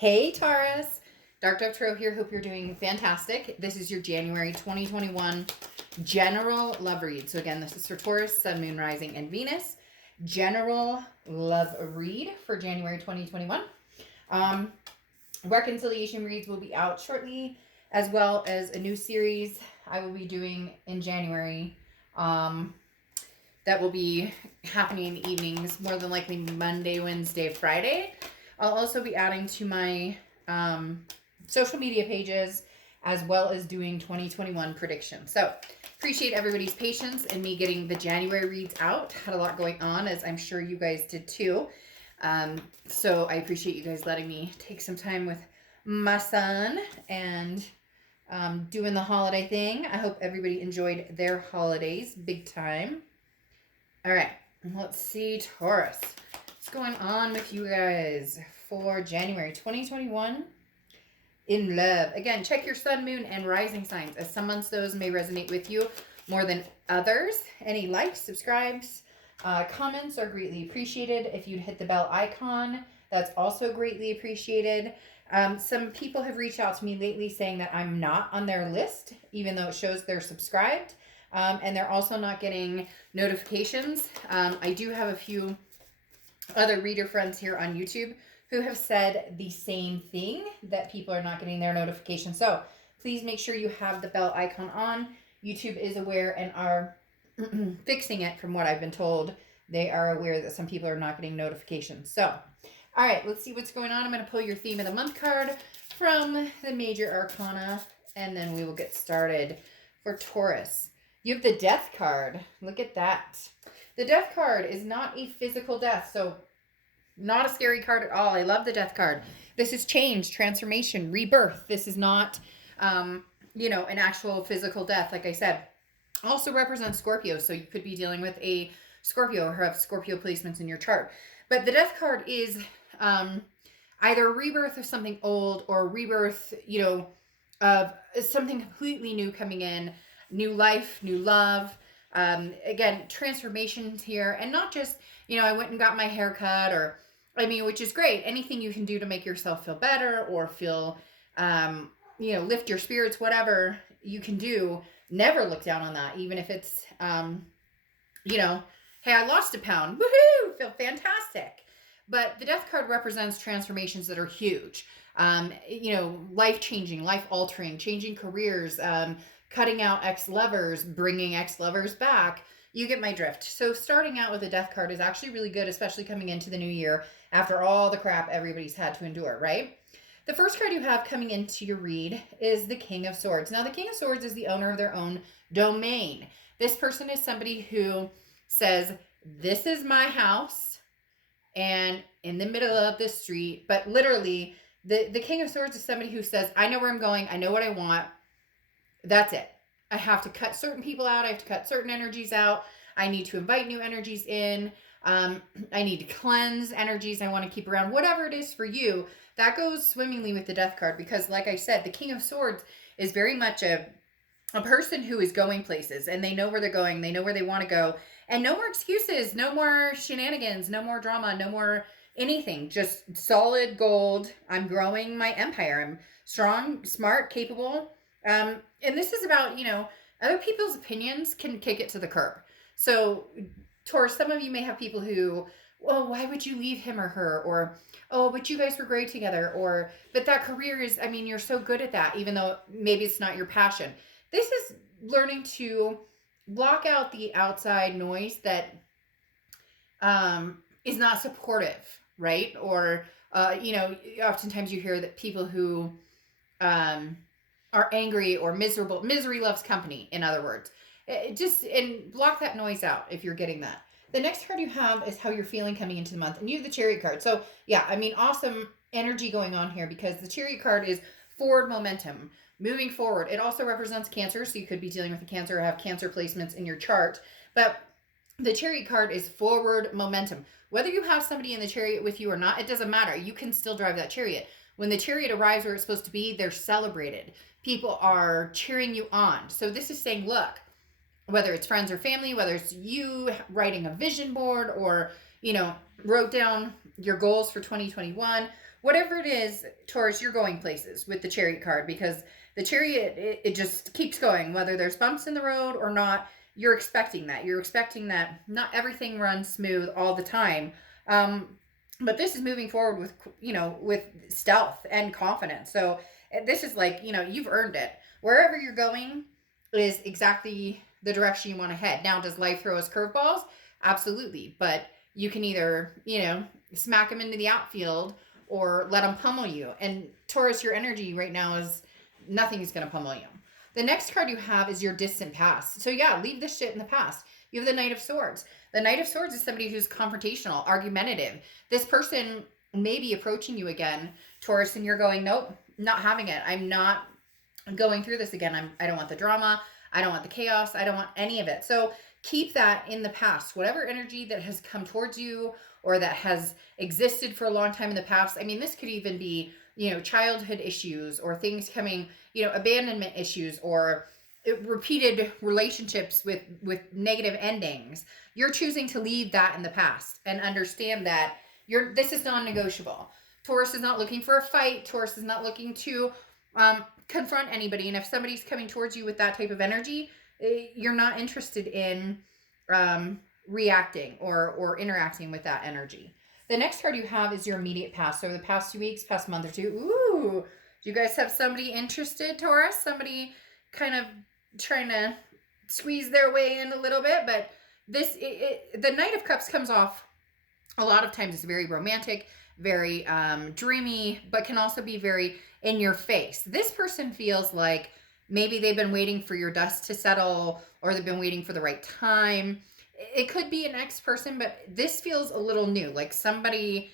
Hey Taurus, Dark Dove Tarot here. Hope you're doing fantastic. This is your January 2021 general love read. So again, this is for Taurus, Sun, Moon, Rising, and Venus. General love read for January 2021. Reconciliation reads will be out shortly, as well as a new series I will be doing in January. That will be happening in evenings, more than likely Monday, Wednesday, Friday. I'll also be adding to my social media pages, as well as doing 2021 predictions. So appreciate everybody's patience and me getting the January reads out. Had a lot going on, as I'm sure you guys did too. So I appreciate you guys letting me take some time with my son and doing the holiday thing. I hope everybody enjoyed their holidays big time. All right, let's see, Taurus. What's going on with you guys for January 2021 in love? Again, check your sun, moon, and rising signs, as some months those may resonate with you more than others. Any likes, subscribes, comments are greatly appreciated. If you'd hit the bell icon, that's also greatly appreciated. Some people have reached out to me lately saying that I'm not on their list, even though it shows they're subscribed. And they're also not getting notifications. I do have a few other reader friends here on YouTube who have said the same thing, that people are not getting their notifications. So please make sure you have the bell icon on. YouTube is aware and are fixing it. From what I've been told, they are aware that some people are not getting notifications. So, all right, let's see what's going on. I'm going to pull your theme of the month card from the major arcana, and then we will get started for Taurus. You have the Death card. Look at that. The Death card is not a physical death, so not a scary card at all. I love the Death card. This is change, transformation, rebirth. This is not, an actual physical death, like I said. Also represents Scorpio, so you could be dealing with a Scorpio or have Scorpio placements in your chart. But the Death card is either a rebirth of something old or a rebirth, of something completely new coming in. New life, new love. Again, transformations here. And not just, I went and got my hair cut, or, which is great. Anything you can do to make yourself feel better or feel, lift your spirits, whatever you can do. Never look down on that, even if it's, hey, I lost a pound. Woohoo! Feel fantastic. But the Death card represents transformations that are huge. Life-changing, life-altering, changing careers, cutting out ex-lovers, bringing ex-lovers back. You get my drift. So starting out with a Death card is actually really good, especially coming into the new year after all the crap everybody's had to endure, right? The first card you have coming into your read is the King of Swords. Now, the King of Swords is the owner of their own domain. This person is somebody who says, this is my house, and in the middle of the street, but literally, the King of Swords is somebody who says, I know where I'm going, I know what I want. That's it. I have to cut certain people out. I have to cut certain energies out. I need to invite new energies in. I need to cleanse energies I want to keep around. Whatever it is for you, that goes swimmingly with the Death card, because like I said, the King of Swords is very much a person who is going places, and they know where they're going. They know where they want to go, and no more excuses, no more shenanigans, no more drama, no more anything. Just solid gold. I'm growing my empire. I'm strong, smart, capable. And this is about, other people's opinions can kick it to the curb. So, Taurus, some of you may have people who, well, why would you leave him or her? Or, oh, but you guys were great together. Or, but that career is, you're so good at that, even though maybe it's not your passion. This is learning to block out the outside noise that is not supportive, right? Or, oftentimes you hear that people who are angry or miserable. Misery loves company, in other words. And block that noise out if you're getting that. The next card you have is how you're feeling coming into the month. And you have the Chariot card. So, yeah, awesome energy going on here, because the Chariot card is forward momentum, moving forward. It also represents Cancer, so you could be dealing with a Cancer or have Cancer placements in your chart. But the Chariot card is forward momentum. Whether you have somebody in the Chariot with you or not, it doesn't matter. You can still drive that Chariot. When the Chariot arrives where it's supposed to be, they're celebrated. People are cheering you on. So this is saying, look, whether it's friends or family, whether it's you writing a vision board or, wrote down your goals for 2021, whatever it is, Taurus, you're going places with the Chariot card, because the Chariot, it just keeps going. Whether there's bumps in the road or not, you're expecting that. You're expecting that not everything runs smooth all the time. But this is moving forward with, with stealth and confidence. So this is like, you've earned it. Wherever you're going is exactly the direction you want to head. Now, does life throw us curveballs? Absolutely. But you can either, smack them into the outfield or let them pummel you. And Taurus, your energy right now is nothing's going to pummel you. The next card you have is your distant past. So yeah, leave this shit in the past. You have the Knight of Swords. The Knight of Swords is somebody who's confrontational, argumentative. This person may be approaching you again, Taurus, and you're going, nope, not having it. I'm not going through this again. I don't want the drama. I don't want the chaos. I don't want any of it. So keep that in the past. Whatever energy that has come towards you or that has existed for a long time in the past. I mean, this could even be, childhood issues or things coming, abandonment issues or repeated relationships with negative endings. You're choosing to leave that in the past and understand that this is non-negotiable. Taurus is not looking for a fight. Taurus is not looking to confront anybody. And if somebody's coming towards you with that type of energy, you're not interested in reacting or interacting with that energy. The next card you have is your immediate past. So the past 2 weeks, past month or two. Ooh, do you guys have somebody interested, Taurus? Somebody kind of trying to squeeze their way in a little bit. But the Knight of Cups comes off a lot of times. It's very romantic, very dreamy, but can also be very in your face. This person feels like maybe they've been waiting for your dust to settle, or they've been waiting for the right time. It could be an ex person, but this feels a little new. Like somebody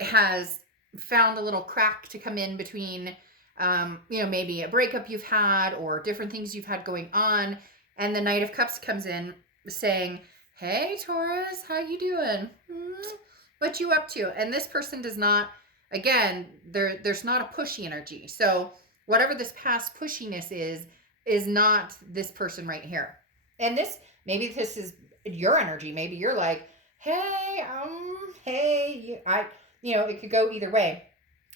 has found a little crack to come in between, maybe a breakup you've had or different things you've had going on. And the Knight of Cups comes in saying, hey, Taurus, how you doing? What you up to? And this person does not, again, there's not a pushy energy. So whatever this past pushiness is not this person right here. And maybe this is your energy. Maybe you're like, hey, it could go either way.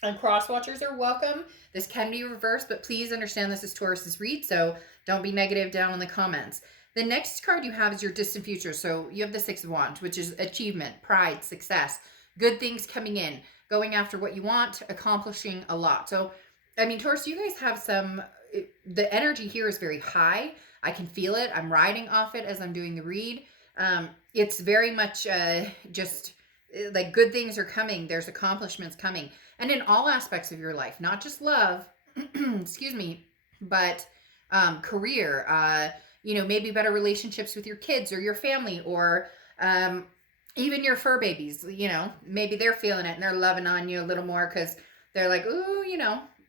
And cross watchers are welcome. This can be reversed, but please understand this is Taurus's read, so don't be negative down in the comments. The next card you have is your distant future. So you have the Six of Wands, which is achievement, pride, success, good things coming in, going after what you want, accomplishing a lot. So, I mean, Taurus, you guys have the energy here is very high. I can feel it. I'm riding off it as I'm doing the read. It's very much just like good things are coming. There's accomplishments coming. And in all aspects of your life, not just love, excuse me, but career, maybe better relationships with your kids or your family, or even your fur babies, maybe they're feeling it and they're loving on you a little more because they're like, ooh,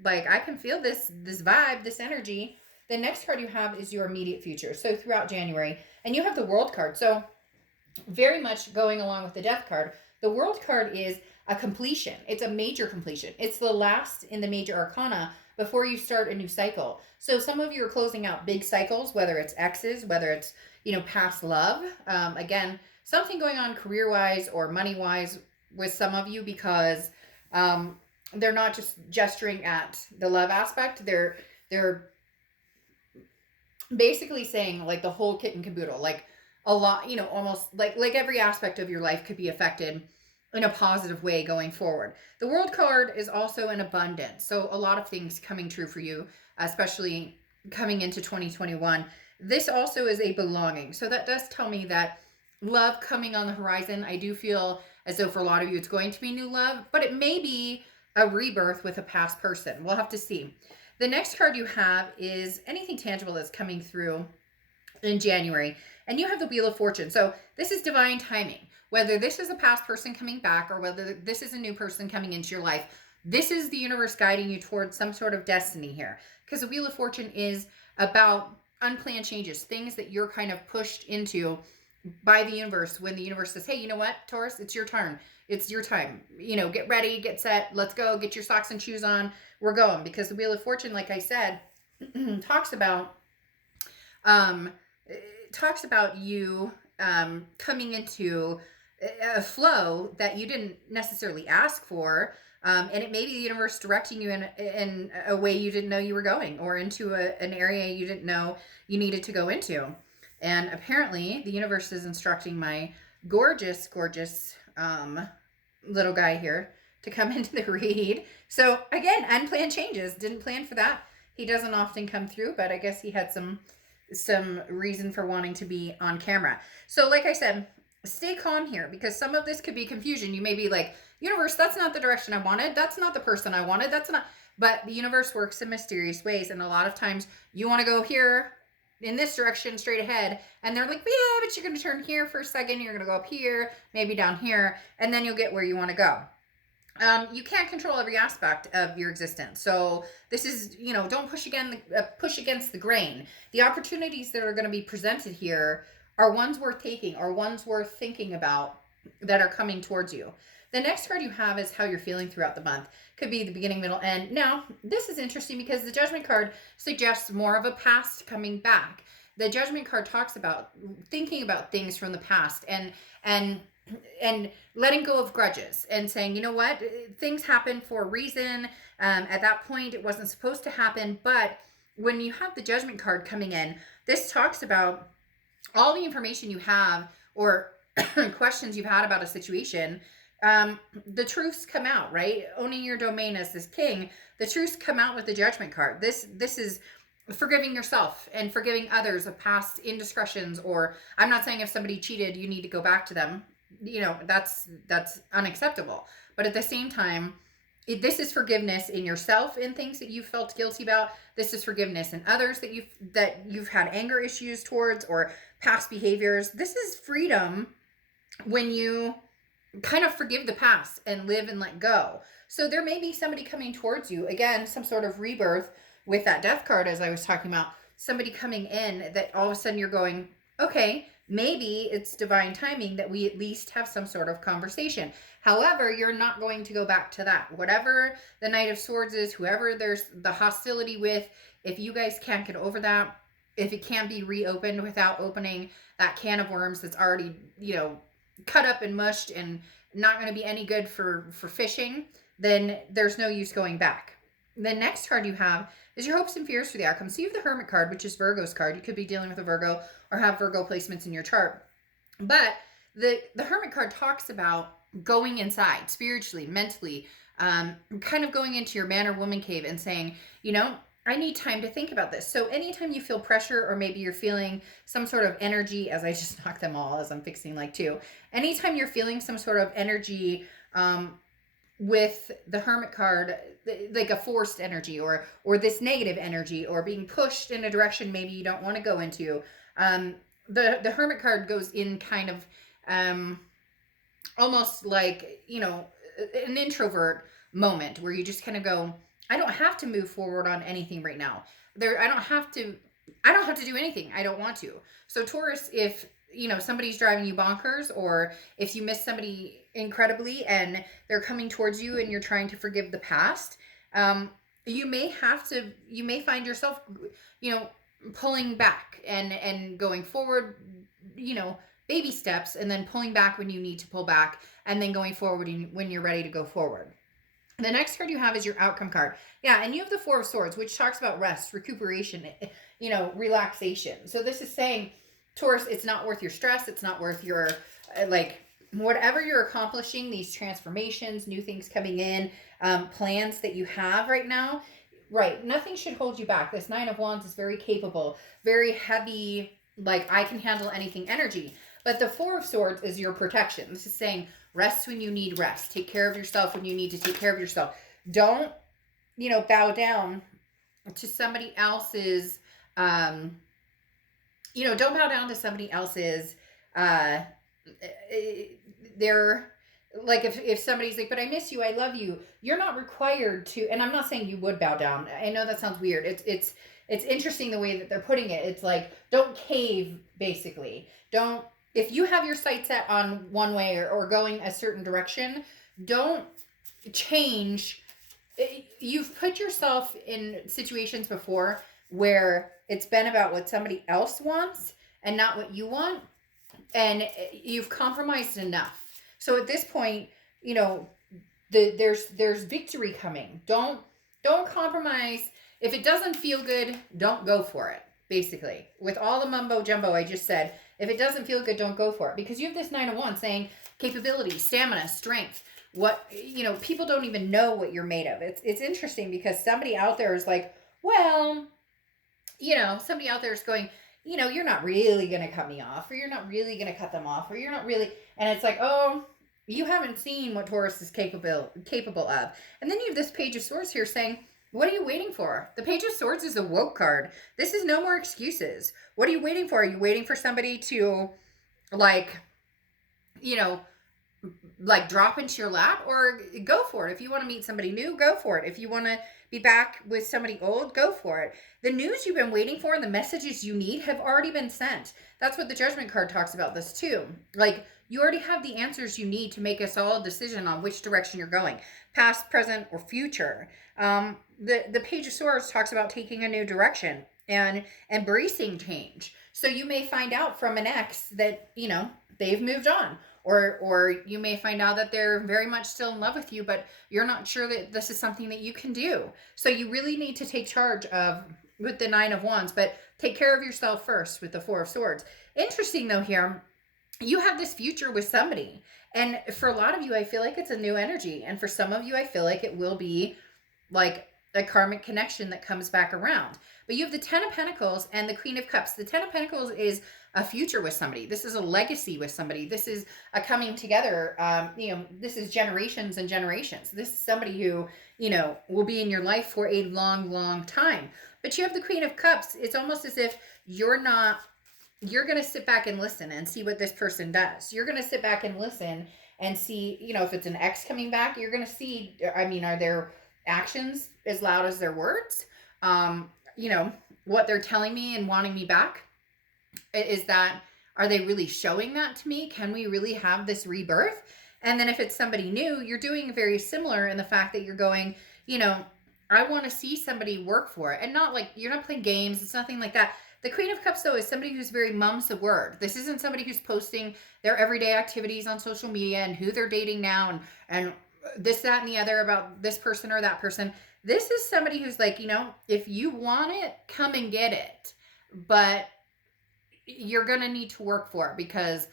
like I can feel this vibe, this energy. The next card you have is your immediate future. So throughout January, and you have the World card. So very much going along with the Death card, the World card is a completion. It's a major completion. It's the last in the major arcana before you start a new cycle. So some of you are closing out big cycles, whether it's exes, whether it's, past love. Again, something going on career-wise or money-wise with some of you, because they're not just gesturing at the love aspect. They're basically saying like the whole kit and caboodle, like a lot, almost like every aspect of your life could be affected in a positive way going forward. The World card is also an abundance. So a lot of things coming true for you, especially coming into 2021. This also is a belonging. So that does tell me that love coming on the horizon. I do feel as though for a lot of you, it's going to be new love, but it may be a rebirth with a past person. We'll have to see. The next card you have is anything tangible that's coming through in January. And you have the Wheel of Fortune. So this is divine timing. Whether this is a past person coming back or whether this is a new person coming into your life, this is the universe guiding you towards some sort of destiny here. Because the Wheel of Fortune is about unplanned changes, things that you're kind of pushed into by the universe when the universe says, hey, you know what, Taurus, it's your turn. It's your time. Get ready, get set, let's go, get your socks and shoes on. We're going. Because the Wheel of Fortune, like I said, talks about you coming into a flow that you didn't necessarily ask for, And it may be the universe directing you in a way you didn't know you were going, or into an area you didn't know you needed to go into. And apparently the universe is instructing my gorgeous, gorgeous little guy here to come into the read. So again, unplanned changes. Didn't plan for that. He doesn't often come through, but I guess he had some reason for wanting to be on camera. So like I said, stay calm here, because some of this could be confusion. You may be like, universe, that's not the direction I wanted. That's not the person I wanted. That's not. But the universe works in mysterious ways. And a lot of times you want to go here in this direction straight ahead. And they're like, yeah, but you're going to turn here for a second. You're going to go up here, maybe down here. And then you'll get where you want to go. You can't control every aspect of your existence. So this is, don't push against the grain. The opportunities that are going to be presented here are ones worth taking, or ones worth thinking about, that are coming towards you. The next card you have is how you're feeling throughout the month. Could be the beginning, middle, end. Now, this is interesting because the Judgment card suggests more of a past coming back. The Judgment card talks about thinking about things from the past and letting go of grudges and saying, you know what, things happen for a reason. At that point, it wasn't supposed to happen. But when you have the Judgment card coming in, this talks about all the information you have, or questions you've had about a situation. The truths come out, right? Owning your domain as this king, the truths come out with the Judgment card. This is forgiving yourself and forgiving others of past indiscretions. Or I'm not saying if somebody cheated, you need to go back to them. That's unacceptable. But at the same time, this is forgiveness in yourself in things that you felt guilty about. This is forgiveness in others that you've had anger issues towards, or past behaviors. This is freedom when you kind of forgive the past and live and let go. So there may be somebody coming towards you, again, some sort of rebirth with that Death card, as I was talking about, somebody coming in that all of a sudden you're going, okay, maybe it's divine timing that we at least have some sort of conversation. However, you're not going to go back to that. Whatever the Knight of Swords is, whoever there's the hostility with, if you guys can't get over that, if it can't be reopened without opening that can of worms that's already, cut up and mushed and not going to be any good for fishing, then there's no use going back. The next card you have is your hopes and fears for the outcome. So you have the Hermit card, which is Virgo's card. You could be dealing with a Virgo or have Virgo placements in your chart. But the Hermit card talks about going inside spiritually, mentally, kind of going into your man or woman cave and saying, I need time to think about this. So anytime you feel pressure, or maybe you're feeling some sort of energy, as I just knocked them all, as I'm fixing like two, anytime you're feeling some sort of energy, with the Hermit card, like a forced energy, or this negative energy, or being pushed in a direction maybe you don't want to go into, the Hermit card goes in kind of almost like an introvert moment, where you just kind of go, I don't have to move forward on anything right now. I don't have to do anything. I don't want to. So Taurus, if somebody's driving you bonkers, or if you miss somebody incredibly and they're coming towards you and you're trying to forgive the past, you may find yourself, pulling back and going forward, baby steps, and then pulling back when you need to pull back, and then going forward when you're ready to go forward. The next card you have is your outcome card. Yeah, and you have the Four of Swords, which talks about rest, recuperation, relaxation. So this is saying, Taurus, it's not worth your stress. It's not worth your, whatever you're accomplishing, these transformations, new things coming in, plans that you have right now. Right, nothing should hold you back. This Nine of Wands is very capable, very heavy, like I can handle anything energy. But the Four of Swords is your protection. This is saying, rest when you need rest. Take care of yourself when you need to take care of yourself. Don't, bow down to somebody else's, don't bow down to somebody else's, they're like, if somebody's like, but I miss you, I love you. You're not required to, and I'm not saying you would bow down. I know that sounds weird. It's interesting the way that they're putting it. It's like, don't cave, basically. If you have your sights set on one way or going a certain direction, don't change. You've put yourself in situations before where it's been about what somebody else wants and not what you want. And you've compromised enough. So at this point, there's victory coming. Don't compromise. If it doesn't feel good, don't go for it. Basically, with all the mumbo jumbo I just said, if it doesn't feel good, don't go for it, because you have this 9 of Wands saying capability, stamina, strength. What, people don't even know what you're made of. It's interesting because somebody out there is like, well, somebody out there is going, you're not really going to cut me off, or you're not really going to cut them off, or you're not really, and it's like, oh, you haven't seen what Taurus is capable of. And then you have this Page of Swords here saying, what are you waiting for? The Page of Swords is a woke card. This is no more excuses. What are you waiting for? Are you waiting for somebody to, like drop into your lap? Or go for it. If you want to meet somebody new, go for it. If you want to be back with somebody old, go for it. The news you've been waiting for and the messages you need have already been sent. That's what the Judgment card talks about this too. Like, you already have the answers you need to make a solid decision on which direction you're going, past, present, or future. The Page of Swords talks about taking a new direction and embracing change. So you may find out from an ex that, they've moved on. Or you may find out that they're very much still in love with you, but you're not sure that this is something that you can do. So you really need to take charge of, with the 9 of Wands, but take care of yourself first with the 4 of Swords. Interesting though here, you have this future with somebody. And for a lot of you, I feel like it's a new energy. And for some of you, I feel like it will be like a karmic connection that comes back around. But you have the 10 of Pentacles and the Queen of Cups. The 10 of Pentacles is a future with somebody. This is a legacy with somebody. This is a coming together. This is generations and generations. This is somebody who, will be in your life for a long, long time. But you have the Queen of Cups. It's almost as if you're going to sit back and listen and see what this person does. You're going to sit back and listen and see, if it's an ex coming back, you're going to see, are their actions as loud as their words? What they're telling me and wanting me back, are they really showing that to me? Can we really have this rebirth? And then if it's somebody new, you're doing very similar in the fact that you're going, I want to see somebody work for it. And not like, you're not playing games. It's nothing like that. The Queen of Cups, though, is somebody who's very mum's the word. This isn't somebody who's posting their everyday activities on social media and who they're dating now and this, that, and the other about this person or that person. This is somebody who's like, if you want it, come and get it. But you're going to need to work for it, because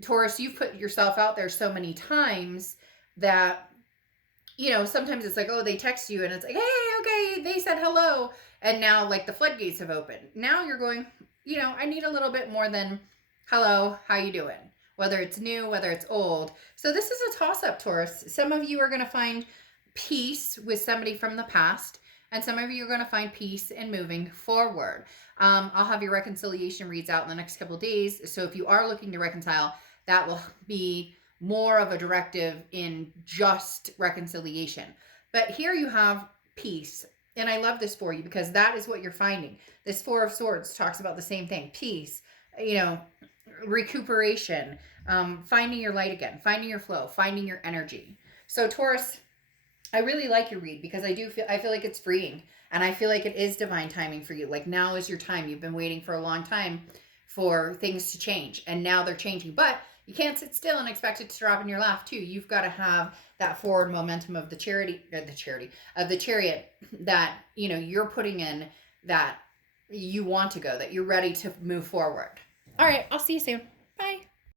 Taurus, you've put yourself out there so many times that, sometimes it's like, oh, they text you and it's like, hey, okay, they said hello. And now like the floodgates have opened. Now you're going, I need a little bit more than hello, how you doing? Whether it's new, whether it's old. So this is a toss-up, Taurus. Some of you are going to find peace with somebody from the past, and some of you are going to find peace in moving forward. I'll have your reconciliation reads out in the next couple of days. So if you are looking to reconcile, that will be more of a directive in just reconciliation. But here you have peace. And I love this for you because that is what you're finding. This 4 of Swords talks about the same thing. Peace, recuperation, finding your light again, finding your flow, finding your energy. So Taurus, I really like your read because I feel like it's freeing, and I feel like it is divine timing for you. Like, now is your time. You've been waiting for a long time for things to change, and now they're changing. But you can't sit still and expect it to drop in your lap too. You've got to have that forward momentum of the chariot that, you're putting in, that you want to go, that you're ready to move forward. All right. I'll see you soon.